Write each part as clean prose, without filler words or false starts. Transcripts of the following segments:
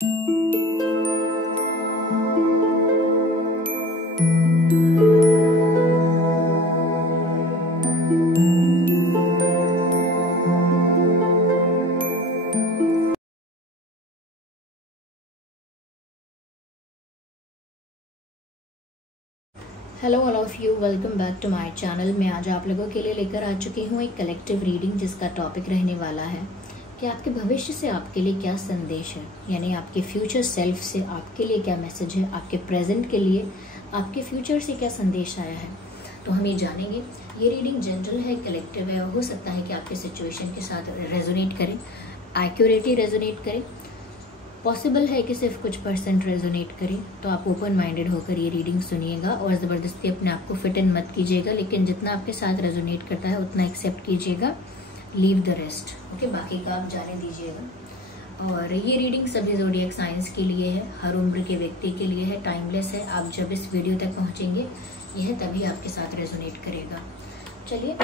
Hello all of you, welcome back to my channel. मैं आज आप लोगों के लिए लेकर आ चुकी हूँ एक कलेक्टिव रीडिंग, जिसका टॉपिक रहने वाला है कि आपके भविष्य से आपके लिए क्या संदेश है, यानी आपके फ्यूचर सेल्फ से आपके लिए क्या मैसेज है, आपके प्रेजेंट के लिए आपके फ्यूचर से क्या संदेश आया है। तो हम ये जानेंगे। ये रीडिंग जनरल है, कलेक्टिव है, हो सकता है कि आपके सिचुएशन के साथ रेजोनेट करे, एक्यूरेटली रेजोनेट करे, पॉसिबल है कि सिर्फ कुछ % रेजोनेट करे। तो आप ओपन माइंडेड होकर ये रीडिंग सुनिएगा और ज़बरदस्ती अपने आप को फिट इन मत कीजिएगा, लेकिन जितना आपके साथ रेजोनेट करता है उतना एक्सेप्ट कीजिएगा, लीव द रेस्ट। ओके, बाकी का आप जाने दीजिएगा। और ये रीडिंग सभी ज़ोडिएक साइंस के लिए है, हर उम्र के व्यक्ति के लिए है, टाइमलेस है। आप जब इस वीडियो तक पहुँचेंगे यह तभी आपके साथ रेजोनेट करेगा। चलिए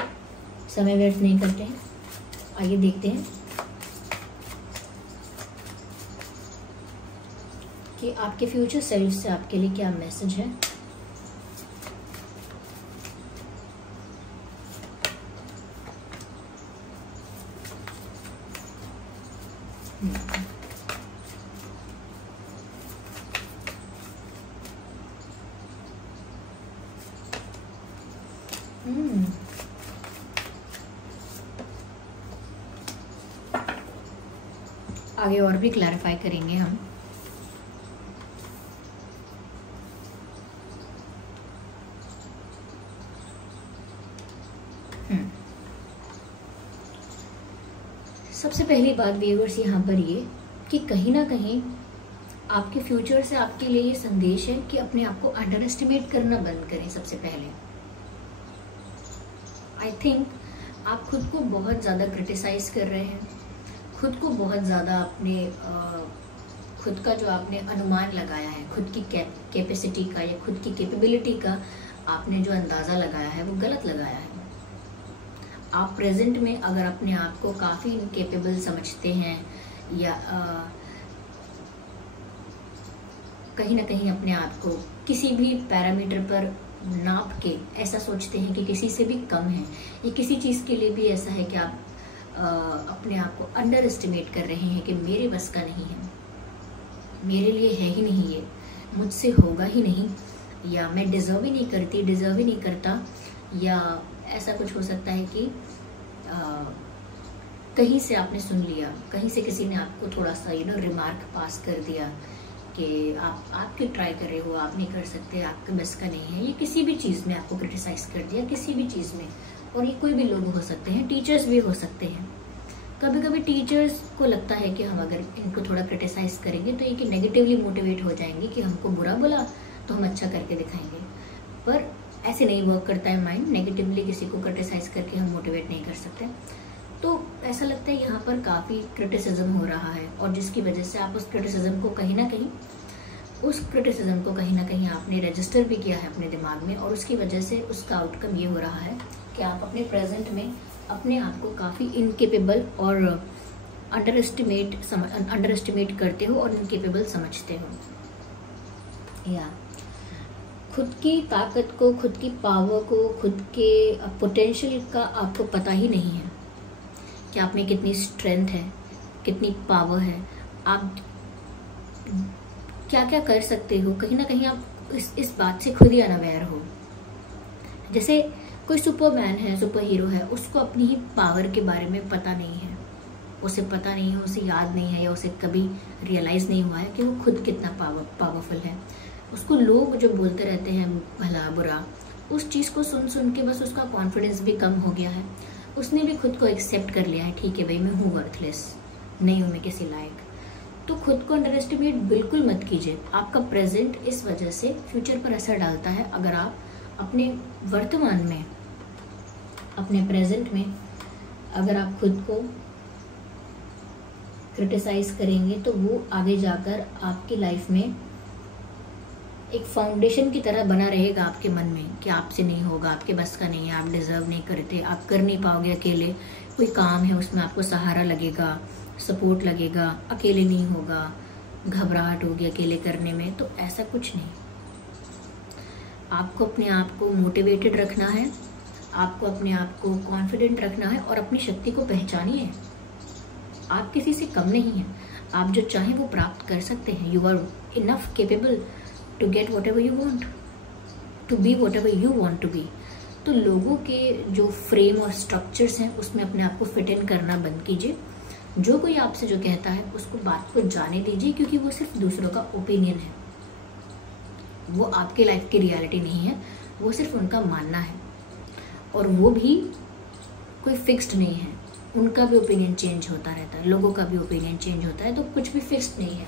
समय व्यर्थ नहीं करते हैं, आइए देखते हैं कि आपके फ्यूचर सेल्फ से आपके लिए क्या मैसेज है। आगे और भी क्लैरिफाई करेंगे हम। सबसे पहली बात व्यूअर्स यहाँ पर ये कि कहीं ना कहीं आपके फ्यूचर से आपके लिए ये संदेश है कि अपने आप को अंडर एस्टिमेट करना बंद करें। सबसे पहले आई थिंक आप खुद को बहुत ज़्यादा क्रिटिसाइज कर रहे हैं, खुद को बहुत ज़्यादा अपने खुद का जो आपने अनुमान लगाया है, खुद की कैपेसिटी का या खुद की कैपेबिलिटी का आपने जो अंदाज़ा लगाया है वो गलत लगाया है। आप प्रेजेंट में अगर अपने आप को काफ़ी इनकेपेबल समझते हैं या कहीं ना कहीं अपने आप को किसी भी पैरामीटर पर नाप के ऐसा सोचते हैं कि किसी से भी कम है, या किसी चीज़ के लिए भी ऐसा है कि आप अपने आप को अंडर एस्टिमेट कर रहे हैं कि मेरे बस का नहीं है, मेरे लिए है ही नहीं, ये मुझसे होगा ही नहीं, या मैं डिज़र्व ही नहीं करती, डिज़र्व ही नहीं करता, या ऐसा कुछ हो सकता है कि कहीं से आपने सुन लिया, कहीं से किसी ने आपको थोड़ा सा रिमार्क पास कर दिया कि आप क्यों ट्राई कर रहे हो, आप नहीं कर सकते, आपके बस का नहीं है, ये किसी भी चीज़ में आपको क्रिटिसाइज कर दिया, किसी भी चीज़ में। और ये कोई भी लोग हो सकते हैं, टीचर्स भी हो सकते हैं। कभी कभी टीचर्स को लगता है कि हम अगर इनको थोड़ा क्रिटिसाइज करेंगे तो ये कि नेगेटिवली मोटिवेट हो जाएंगे कि हमको बुरा बोला तो हम अच्छा करके दिखाएंगे, पर ऐसे नहीं वर्क करता है माइंड। नेगेटिवली किसी को क्रिटिसाइज करके हम मोटिवेट नहीं कर सकते। तो ऐसा लगता है यहाँ पर काफ़ी क्रिटिसिज्म हो रहा है, और जिसकी वजह से आप उस क्रिटिसिज्म को कहीं ना कहीं आपने रजिस्टर भी किया है अपने दिमाग में, और उसकी वजह से उसका आउटकम ये हो रहा है कि आप अपने प्रेजेंट में अपने आप को काफ़ी इनकेपेबल और अंडर एस्टिमेट करते हो और इनकेपेबल समझते हो, या खुद की ताकत को, खुद की पावर को, खुद के पोटेंशियल का आपको पता ही नहीं है कि आप में कितनी स्ट्रेंथ है, कितनी पावर है, आप क्या क्या कर सकते हो। कहीं ना कहीं आप इस बात से खुद ही अनअवेयर हो। जैसे कोई सुपरमैन है, सुपर हीरो है, उसको अपनी ही पावर के बारे में पता नहीं है, उसे पता नहीं है, उसे याद नहीं है, या उसे कभी रियलाइज़ नहीं हुआ है कि वो खुद कितना पावरफुल है। उसको लोग जो बोलते रहते हैं भला बुरा, उस चीज़ को सुन के बस उसका कॉन्फिडेंस भी कम हो गया है। उसने भी खुद को एक्सेप्ट कर लिया है, ठीक है भाई मैं हूँ वर्थलेस, नहीं हूँ मैं किसी लायक। तो खुद को अंडर एस्टिमेट बिल्कुल मत कीजिए। आपका प्रेजेंट इस वजह से फ्यूचर पर असर डालता है। अगर आप अपने वर्तमान में, अपने प्रेजेंट में अगर आप खुद को क्रिटिसाइज करेंगे तो वो आगे जाकर आपकी लाइफ में एक फाउंडेशन की तरह बना रहेगा आपके मन में कि आपसे नहीं होगा, आपके बस का नहीं है, आप डिजर्व नहीं करते, आप कर नहीं पाओगे अकेले। कोई काम है उसमें आपको सहारा लगेगा, सपोर्ट लगेगा, अकेले नहीं होगा, घबराहट होगी अकेले करने में, तो ऐसा कुछ नहीं। आपको अपने आप को मोटिवेटेड रखना है, आपको अपने आप को कॉन्फिडेंट रखना है और अपनी शक्ति को पहचानिए। आप किसी से कम नहीं हैं, आप जो चाहें वो प्राप्त कर सकते हैं। You are enough capable to get whatever you want, to be whatever you want to be. तो लोगों के जो फ्रेम और स्ट्रक्चर्स हैं उसमें अपने आप को फिट इन करना बंद कीजिए। जो कोई आपसे जो कहता है उसको बात को जाने दीजिए, क्योंकि वो सिर्फ दूसरों का ओपिनियन है, वो आपके लाइफ की रियलिटी नहीं है, वो सिर्फ उनका मानना है। और वो भी कोई फिक्स्ड नहीं है, उनका भी ओपिनियन चेंज होता रहता है, लोगों का भी ओपिनियन चेंज होता है, तो कुछ भी फिक्स्ड नहीं है।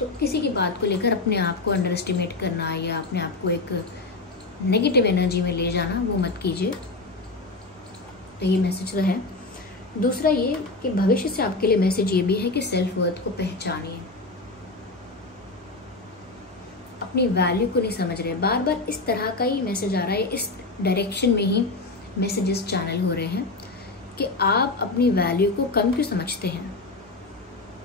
तो किसी की बात को लेकर अपने आप को अंडर एस्टिमेट करना या अपने आप को एक नेगेटिव एनर्जी में ले जाना, वो मत कीजिए। तो ये मैसेज तो है। दूसरा ये कि भविष्य से आपके लिए मैसेज ये भी है कि सेल्फ वर्थ को पहचानिए। अपनी वैल्यू को नहीं समझ रहे, बार बार इस तरह का ही मैसेज आ रहा है, इस डायरेक्शन में ही मैसेजेस चैनल हो रहे हैं कि आप अपनी वैल्यू को कम क्यों समझते हैं,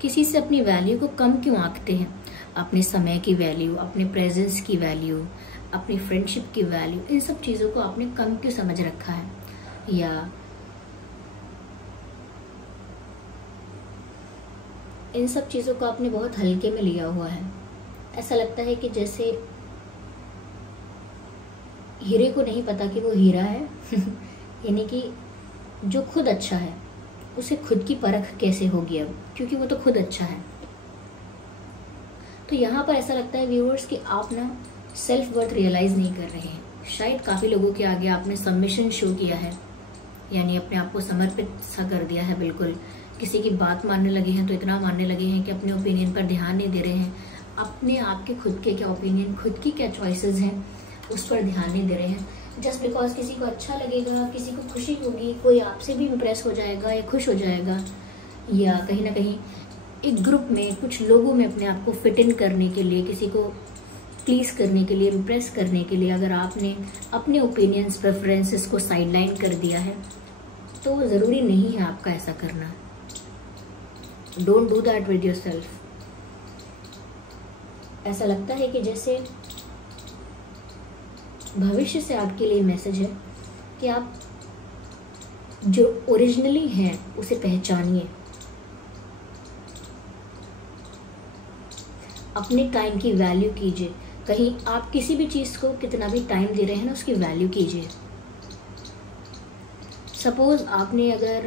किसी से अपनी वैल्यू को कम क्यों आंकते हैं। अपने समय की वैल्यू, अपने प्रेजेंस की वैल्यू, अपनी फ्रेंडशिप की वैल्यू, इन सब चीज़ों को आपने कम क्यों समझ रखा है, या इन सब चीज़ों को आपने बहुत हल्के में लिया हुआ है। ऐसा लगता है कि जैसे हीरे को नहीं पता कि वो हीरा है यानी कि जो खुद अच्छा है उसे खुद की परख कैसे होगी अब, क्योंकि वो तो खुद अच्छा है। तो यहाँ पर ऐसा लगता है व्यूअर्स कि आप ना सेल्फ वर्थ रियलाइज नहीं कर रहे हैं। शायद काफ़ी लोगों के आगे आपने सबमिशन शो किया है, यानी अपने आप को समर्पित सा कर दिया है। बिल्कुल किसी की बात मानने लगे हैं, तो इतना मानने लगे हैं कि अपने ओपिनियन पर ध्यान नहीं दे रहे हैं, अपने आप के खुद के क्या ओपिनियन, खुद की क्या चॉइसेस हैं उस पर ध्यान नहीं दे रहे हैं। जस्ट बिकॉज किसी को अच्छा लगेगा, किसी को खुशी होगी, कोई आपसे भी इम्प्रेस हो जाएगा या खुश हो जाएगा, या कहीं ना कहीं एक ग्रुप में कुछ लोगों में अपने आप को फिट इन करने के लिए, किसी को प्लीज़ करने के लिए, इम्प्रेस करने के लिए अगर आपने अपने ओपिनियंस, प्रेफरेंसेस को साइडलाइन कर दिया है, तो ज़रूरी नहीं है आपका ऐसा करना। Don't do that with yourself. ऐसा लगता है कि जैसे भविष्य से आपके लिए मैसेज है कि आप जो ओरिजिनली हैं उसे पहचानिए, अपने टाइम की वैल्यू कीजिए। कहीं आप किसी भी चीज़ को कितना भी टाइम दे रहे हैं ना, उसकी वैल्यू कीजिए। सपोज आपने अगर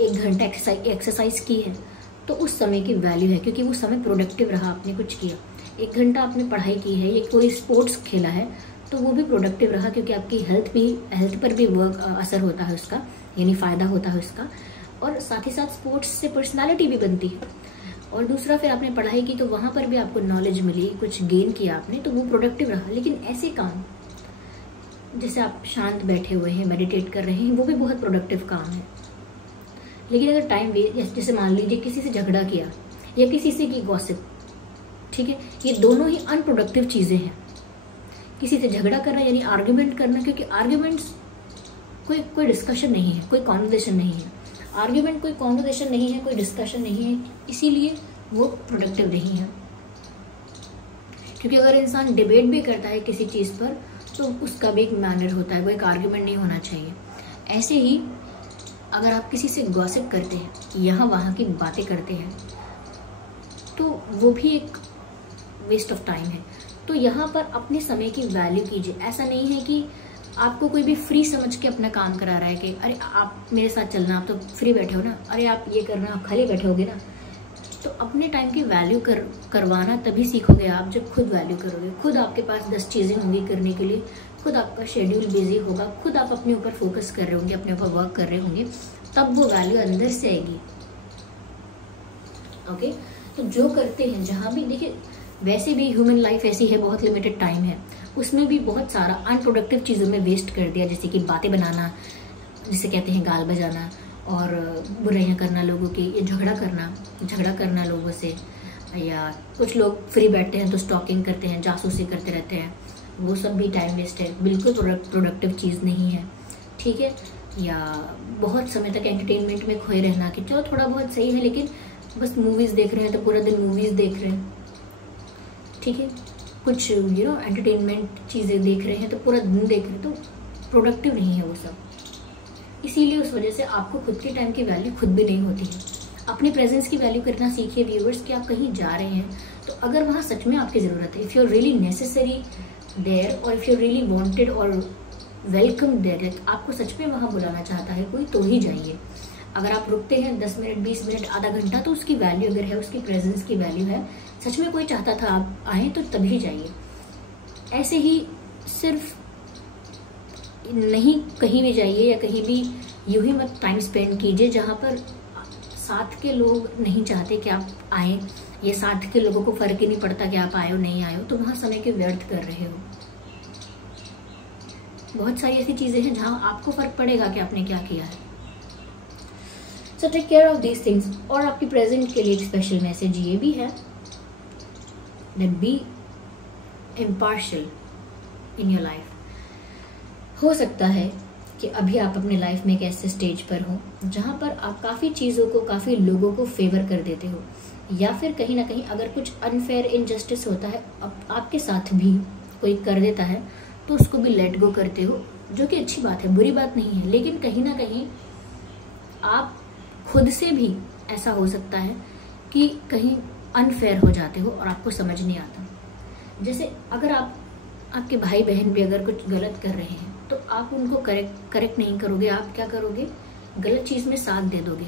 1 घंटा एक्सरसाइज की है तो उस समय की वैल्यू है, क्योंकि वो समय प्रोडक्टिव रहा, आपने कुछ किया। 1 घंटा आपने पढ़ाई की है, या कोई स्पोर्ट्स खेला है, तो वो भी प्रोडक्टिव रहा, क्योंकि आपकी हेल्थ पर भी असर होता है उसका, यानी फ़ायदा होता है उसका। और साथ ही साथ स्पोर्ट्स से पर्सनालिटी भी बनती है। और दूसरा, फिर आपने पढ़ाई की तो वहाँ पर भी आपको नॉलेज मिली, कुछ गेन किया आपने, तो वो प्रोडक्टिव रहा। लेकिन ऐसे काम जैसे आप शांत बैठे हुए हैं, मेडिटेट कर रहे हैं, वो भी बहुत प्रोडक्टिव काम है। लेकिन अगर टाइम वेस्ट, जैसे मान लीजिए किसी से झगड़ा किया या किसी से की गॉसिप, ठीक है, ये दोनों ही अनप्रोडक्टिव चीज़ें हैं। किसी से झगड़ा करना यानी आर्ग्यूमेंट करना, क्योंकि आर्ग्यूमेंट्स कोई डिस्कशन नहीं है, कोई कॉन्वर्सेशन नहीं है। आर्ग्यूमेंट कोई कॉन्वर्सेशन नहीं है, कोई डिस्कशन नहीं है, इसीलिए वो प्रोडक्टिव नहीं है। क्योंकि अगर इंसान डिबेट भी करता है किसी चीज़ पर, तो उसका भी एक मैनर होता है, वो एक आर्ग्यूमेंट नहीं होना चाहिए। ऐसे ही अगर आप किसी से गॉसिप करते हैं, यहाँ वहाँ की बातें करते हैं, तो वो भी एक वेस्ट ऑफ टाइम है। तो यहाँ पर अपने समय की वैल्यू कीजिए। ऐसा नहीं है कि आपको कोई भी फ्री समझ के अपना काम करा रहा है कि अरे आप मेरे साथ चलना, आप तो फ्री बैठे हो ना, अरे आप ये करना, आप खाली बैठे होगे ना। तो अपने टाइम की वैल्यू करवाना तभी सीखोगे आप जब खुद वैल्यू करोगे। खुद आपके पास 10 चीज़ें होंगी करने के लिए, खुद आपका शेड्यूल बिजी होगा, खुद आप अपने ऊपर फोकस कर रहे होंगे, अपने ऊपर वर्क कर रहे होंगे, तब वो वैल्यू अंदर से आएगी। ओके, तो जो करते हैं, जहाँ भी देखिए, वैसे भी ह्यूमन लाइफ ऐसी है, बहुत लिमिटेड टाइम है, उसमें भी बहुत सारा अनप्रोडक्टिव चीज़ों में वेस्ट कर दिया, जैसे कि बातें बनाना, जिसे कहते हैं गाल बजाना, और बुराइयाँ करना लोगों की, या झगड़ा करना लोगों से, या कुछ लोग फ्री बैठते हैं तो स्टॉकिंग करते हैं, जासूसी करते रहते हैं, वो सब भी टाइम वेस्ट है, बिल्कुल प्रोडक्टिव चीज़ नहीं है, ठीक है। या बहुत समय तक एंटरटेनमेंट में खोए रहना कि चलो थोड़ा बहुत सही है, लेकिन बस मूवीज़ देख रहे हैं तो पूरा दिन मूवीज़ देख रहे हैं, ठीक है, कुछ एंटरटेनमेंट चीज़ें देख रहे हैं तो पूरा दिन देख रहे हैं, तो प्रोडक्टिव नहीं है वो सब। इसीलिए उस वजह से आपको खुद के टाइम की वैल्यू खुद भी नहीं होती है। अपने प्रेजेंस की वैल्यू करना सीखिए व्यूअर्स, कि आप कहीं जा रहे हैं तो अगर वहाँ सच में आपकी ज़रूरत है, if you are really necessary there और इफ़ यू रियली वांटेड और वेलकम देयर, आपको सच में वहाँ बुलाना चाहता है कोई, तो ही जाइए। अगर आप रुकते हैं 10 मिनट 20 मिनट आधा घंटा, तो उसकी वैल्यू अगर है, उसकी प्रेजेंस की वैल्यू है, सच में कोई चाहता था आप आए तो तभी जाइए। ऐसे ही सिर्फ नहीं कहीं भी जाइए या कहीं भी यूं ही मत टाइम स्पेंड कीजिए जहाँ पर साथ के लोग नहीं चाहते कि आप आए, या साथ के लोगों को फर्क ही नहीं पड़ता कि आप आए हो नहीं आए हो, तो वहाँ समय के व्यर्थ कर रहे हो। बहुत सारी ऐसी चीजें हैं जहाँ आपको फर्क पड़ेगा कि आपने क्या किया है। So take care of these things. और आपकी प्रेजेंट के लिए एक स्पेशल मैसेज ये भी है, that be impartial in your life. हो सकता है कि अभी आप अपने लाइफ में एक ऐसे स्टेज पर हो जहाँ पर आप काफ़ी चीज़ों को, काफ़ी लोगों को फेवर कर देते हो, या फिर कहीं ना कहीं अगर कुछ अनफेयर इनजस्टिस होता है आपके साथ भी कोई कर देता है, तो उसको भी लेट गो करते हो, जो कि अच्छी बात है, बुरी बात नहीं है। लेकिन कहीं ना कहीं आप खुद से भी ऐसा हो सकता है कि कहीं अनफेयर हो जाते हो और आपको समझ नहीं आता। जैसे अगर आपके भाई बहन भी अगर कुछ गलत कर रहे हैं तो आप उनको करेक्ट नहीं करोगे, आप क्या करोगे, गलत चीज़ में साथ दे दोगे।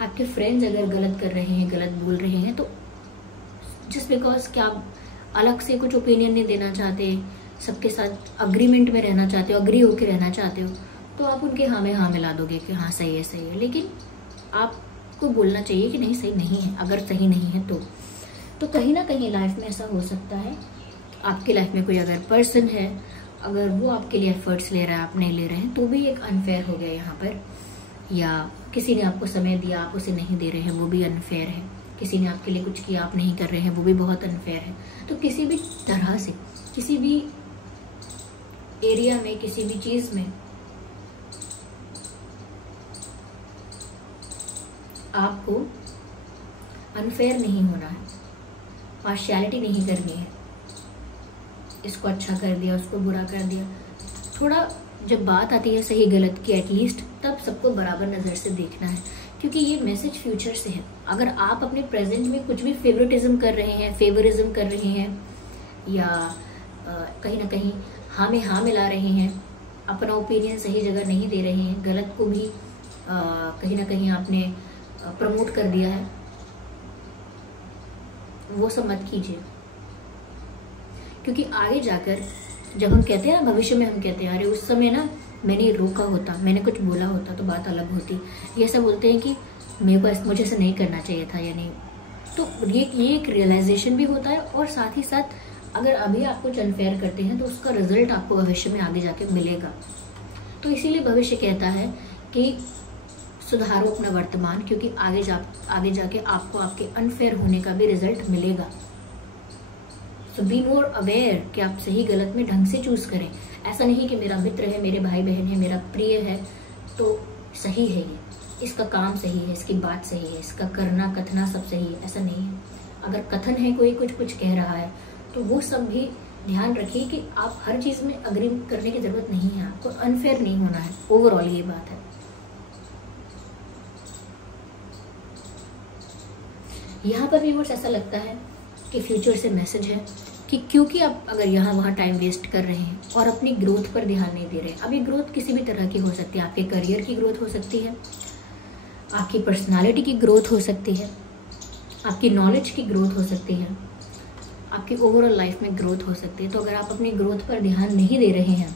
आपके फ्रेंड्स अगर गलत कर रहे हैं, गलत बोल रहे हैं, तो जस्ट बिकॉज क्या आप अलग से कुछ ओपिनियन नहीं देना चाहते, सबके साथ अग्रीमेंट में रहना चाहते हो, अग्री होकर रहना चाहते हो, तो आप उनके हाँ में हाँ मिला दोगे कि हाँ सही है सही है। लेकिन आपको बोलना चाहिए कि नहीं सही नहीं है, अगर सही नहीं है तो कहीं ना कहीं लाइफ में ऐसा हो सकता है, आपकी लाइफ में कोई अगर पर्सन है, अगर वो आपके लिए एफर्ट्स ले रहा है, आप नहीं ले रहे हैं, तो भी एक अनफेयर हो गया यहाँ पर। या किसी ने आपको समय दिया, आप उसे नहीं दे रहे हैं, वो भी अनफेयर है। किसी ने आपके लिए कुछ किया, आप नहीं कर रहे हैं, वो भी बहुत अनफेयर है। तो किसी भी तरह से, किसी भी एरिया में, किसी भी चीज़ में आपको अनफेयर नहीं होना है, पार्शियलिटी नहीं करनी है, इसको अच्छा कर दिया, उसको बुरा कर दिया। थोड़ा जब बात आती है सही गलत की, एटलीस्ट तब सबको बराबर नज़र से देखना है, क्योंकि ये मैसेज फ्यूचर से है। अगर आप अपने प्रेजेंट में कुछ भी फेवरेटिज्म कर रहे हैं, फेवरिज्म कर रहे हैं, या कहीं ना कहीं हाँ में हाँ मिला रहे हैं, अपना ओपिनियन सही जगह नहीं दे रहे हैं, गलत को भी कहीं ना कहीं आपने प्रमोट कर दिया है, वो सब मत कीजिए। क्योंकि आगे जाकर जब हम कहते हैं ना, भविष्य में हम कहते हैं अरे उस समय ना मैंने रोका होता, मैंने कुछ बोला होता तो बात अलग होती, ये सब बोलते हैं कि मुझे ऐसा नहीं करना चाहिए था या नहीं। तो ये एक रियलाइजेशन भी होता है, और साथ ही साथ अगर अभी आप कुछ अनफेयर करते हैं तो उसका रिजल्ट आपको भविष्य में आगे जाके मिलेगा। तो इसीलिए भविष्य कहता है कि सुधारो अपना वर्तमान, क्योंकि आगे जाके आपको आपके अनफेयर होने का भी रिजल्ट मिलेगा। सो बी मोर अवेयर कि आप सही गलत में ढंग से चूज करें। ऐसा नहीं कि मेरा मित्र है, मेरे भाई बहन है, मेरा प्रिय है तो सही है, ये इसका काम सही है, इसकी बात सही है, इसका करना कथना सब सही है, ऐसा नहीं है। अगर कथन है, कोई कुछ कह रहा है, तो वो सब भी ध्यान रखिए कि आप हर चीज़ में अग्री करने की ज़रूरत नहीं है, आपको अनफेयर नहीं होना है। ओवरऑल ये बात है। यहाँ पर भी मुझे ऐसा लगता है कि फ्यूचर से मैसेज है कि क्योंकि आप अगर यहाँ वहाँ टाइम वेस्ट कर रहे हैं और अपनी ग्रोथ पर ध्यान नहीं दे रहे हैं, अभी ग्रोथ किसी भी तरह की हो सकती है, आपके करियर की ग्रोथ हो सकती है, आपकी पर्सनालिटी की ग्रोथ हो सकती है, आपकी नॉलेज की ग्रोथ हो सकती है, आपकी ओवरऑल लाइफ में ग्रोथ हो सकती है। तो अगर आप अपनी ग्रोथ पर ध्यान नहीं दे रहे हैं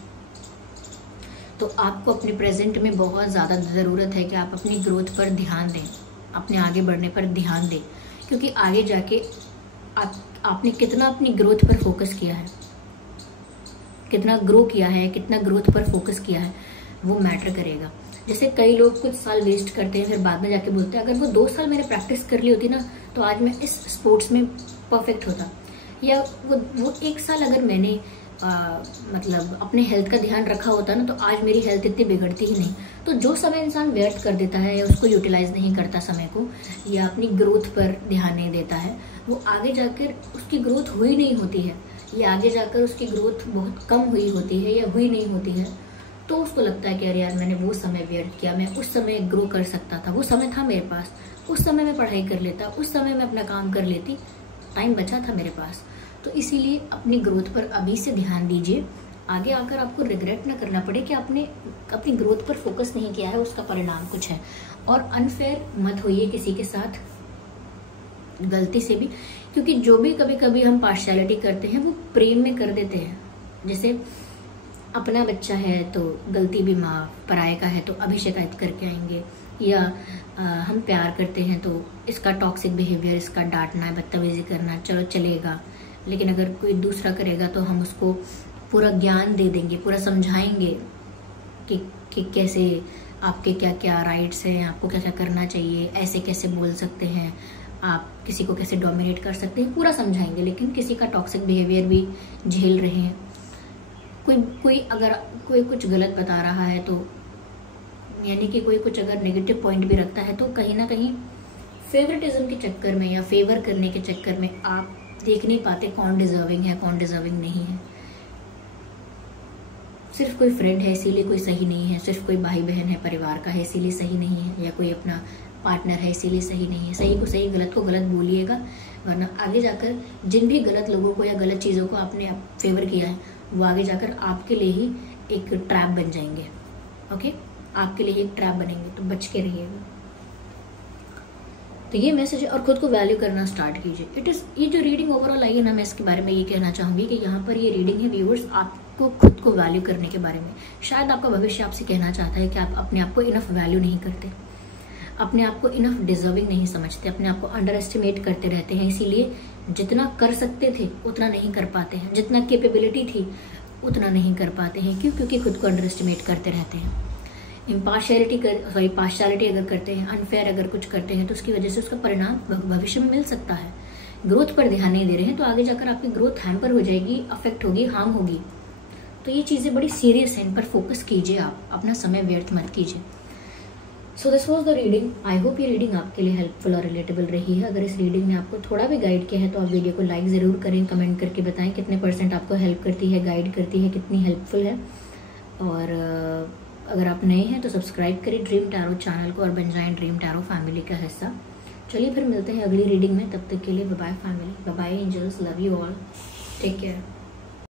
तो आपको अपने प्रेजेंट में बहुत ज़्यादा ज़रूरत है कि आप अपनी ग्रोथ पर ध्यान दें, अपने आगे बढ़ने पर ध्यान दें, क्योंकि आगे जाके आपने कितना अपनी ग्रोथ पर फोकस किया है, कितना ग्रो किया है, कितना ग्रोथ पर फोकस किया है, वो मैटर करेगा। जैसे कई लोग कुछ साल वेस्ट करते हैं, फिर बाद में जाके बोलते हैं अगर वो 2 साल मैंने प्रैक्टिस कर ली होती ना तो आज मैं इस स्पोर्ट्स में परफेक्ट होता, या वो 1 साल अगर मैंने मतलब अपने हेल्थ का ध्यान रखा होता ना, तो आज मेरी हेल्थ इतनी बिगड़ती ही नहीं। तो जो समय इंसान व्यर्थ कर देता है या उसको यूटिलाइज नहीं करता समय को, या अपनी ग्रोथ पर ध्यान नहीं देता है, वो आगे जाकर उसकी ग्रोथ हुई नहीं होती है, या आगे जाकर उसकी ग्रोथ बहुत कम हुई होती है या हुई नहीं होती है। तो उसको लगता है कि अरे यार, मैंने वो समय व्यर्थ किया, मैं उस समय ग्रो कर सकता था, वो समय था मेरे पास, उस समय मैं पढ़ाई कर लेता, उस समय मैं अपना काम कर लेती, टाइम बचा था मेरे पास। तो इसीलिए अपनी ग्रोथ पर अभी से ध्यान दीजिए, आगे आकर आपको रिग्रेट ना करना पड़े कि आपने अपनी ग्रोथ पर फोकस नहीं किया है, उसका परिणाम कुछ है। और अनफेयर मत होइए किसी के साथ गलती से भी, क्योंकि जो भी कभी कभी हम पार्शियलिटी करते हैं वो प्रेम में कर देते हैं। जैसे अपना बच्चा है तो गलती भी माफ, पराये का है तो अभी शिकायत करके आएंगे, या हम प्यार करते हैं तो इसका टॉक्सिक बिहेवियर, इसका डांटना, बदतमीजी करना चलो चलेगा, लेकिन अगर कोई दूसरा करेगा तो हम उसको पूरा ज्ञान दे देंगे, पूरा समझाएंगे कि कैसे आपके क्या क्या राइट्स हैं, आपको क्या क्या करना चाहिए, ऐसे कैसे बोल सकते हैं, आप किसी को कैसे डोमिनेट कर सकते हैं, पूरा समझाएंगे। लेकिन किसी का टॉक्सिक बिहेवियर भी झेल रहे हैं, अगर कोई कुछ गलत बता रहा है तो, यानी कि कोई कुछ अगर नेगेटिव पॉइंट भी रखता है, तो कहीं ना कहीं फेवरेटिज्म के चक्कर में या फेवर करने के चक्कर में आप देख नहीं पाते कौन डिजर्विंग है, कौन डिजर्विंग नहीं है। सिर्फ कोई फ्रेंड है इसीलिए कोई सही नहीं है, सिर्फ कोई भाई बहन है परिवार का है इसीलिए सही नहीं है, या कोई अपना पार्टनर है इसीलिए सही नहीं है। सही को सही, गलत को गलत बोलिएगा, वरना आगे जाकर जिन भी गलत लोगों को या गलत चीज़ों को आपने फेवर किया है, वो आगे जाकर आपके लिए ही एक ट्रैप बन जाएंगे। ओके, आपके लिए एक ट्रैप बनेंगे, तो बच के रहिएगा। तो ये मैसेज है, और खुद को वैल्यू करना स्टार्ट कीजिए। ये जो रीडिंग ओवरऑल आई है ना, मैं इसके बारे में ये कहना चाहूंगी कि यहाँ पर ये रीडिंग है व्यूअर्स आपको खुद को वैल्यू करने के बारे में। शायद आपका भविष्य आपसे कहना चाहता है कि आप अपने आप को इनफ वैल्यू नहीं करते, अपने आप को इनफ डिजर्विंग नहीं समझते, अपने आप को अंडर एस्टिमेट करते रहते हैं, इसीलिए जितना कर सकते थे उतना नहीं कर पाते हैं, जितना कैपेबिलिटी थी उतना नहीं कर पाते हैं। क्यों? क्योंकि खुद को अंडर एस्टिमेट करते रहते हैं। पार्शियलिटी अगर करते हैं, अनफेयर अगर कुछ करते हैं, तो उसकी वजह से उसका परिणाम भविष्य में मिल सकता है। ग्रोथ पर ध्यान नहीं दे रहे हैं तो आगे जाकर आपकी ग्रोथ हैम्पर हो जाएगी, अफेक्ट होगी, हार्म होगी। तो ये चीज़ें बड़ी सीरियस हैं, इन पर फोकस कीजिए, आप अपना समय व्यर्थ मत कीजिए। So this was the reading. I hope ये रीडिंग आपके लिए हेल्पफुल और रिलेटेबल रही है। अगर इस रीडिंग ने आपको थोड़ा भी गाइड किया है तो आप वीडियो को लाइक ज़रूर करें, कमेंट करके बताएं कितने % आपको हेल्प करती है, गाइड करती है, कितनी हेल्पफुल है। और अगर आप नए हैं तो सब्सक्राइब करें ड्रीम टैरो चैनल को और बन जाएं ड्रीम टैरो फैमिली का हिस्सा। चलिए फिर मिलते हैं अगली रीडिंग में, तब तक के लिए bye bye family, bye bye angels, love you all, take care.